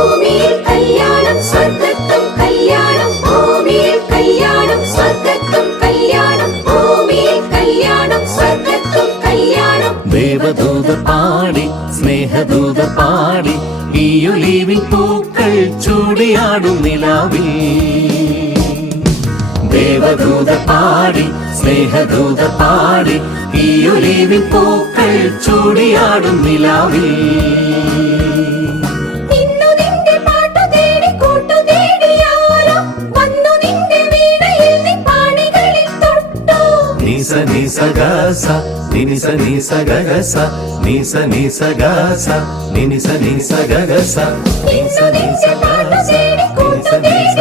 ഭൂമിയിൽ കല്യാണം സ്വർഗ്ഗത്തും കല്യാണം ഭൂമിയിൽ കല്യാണം സ്വർഗ്ഗത്തും കല്യാണം ഭൂമിയിൽ കല്യാണം സ്വർഗ്ഗത്തും കല്യാണം. ദേവദൂതർ പാടി സ്നേഹദൂതർ പാടി ഈ ഒലീവിൻ പൂക്കൾ ചൂടിയാടും നിലാവിൽ. ദേവദൂതർ പാടി സ്നേഹദൂതർ പാടി ഈ ഒലീവിൻ പൂക്കൾ ചൂടിയാടും നിലാവിൽ. നിസ നിസ ഗസ നിനിസ നിസ ഗഗസ നിസ നിസ ഗസ നിനിസ നിസ ഗഗസ നിസ നിസ ഗസ നിനിസ നിസ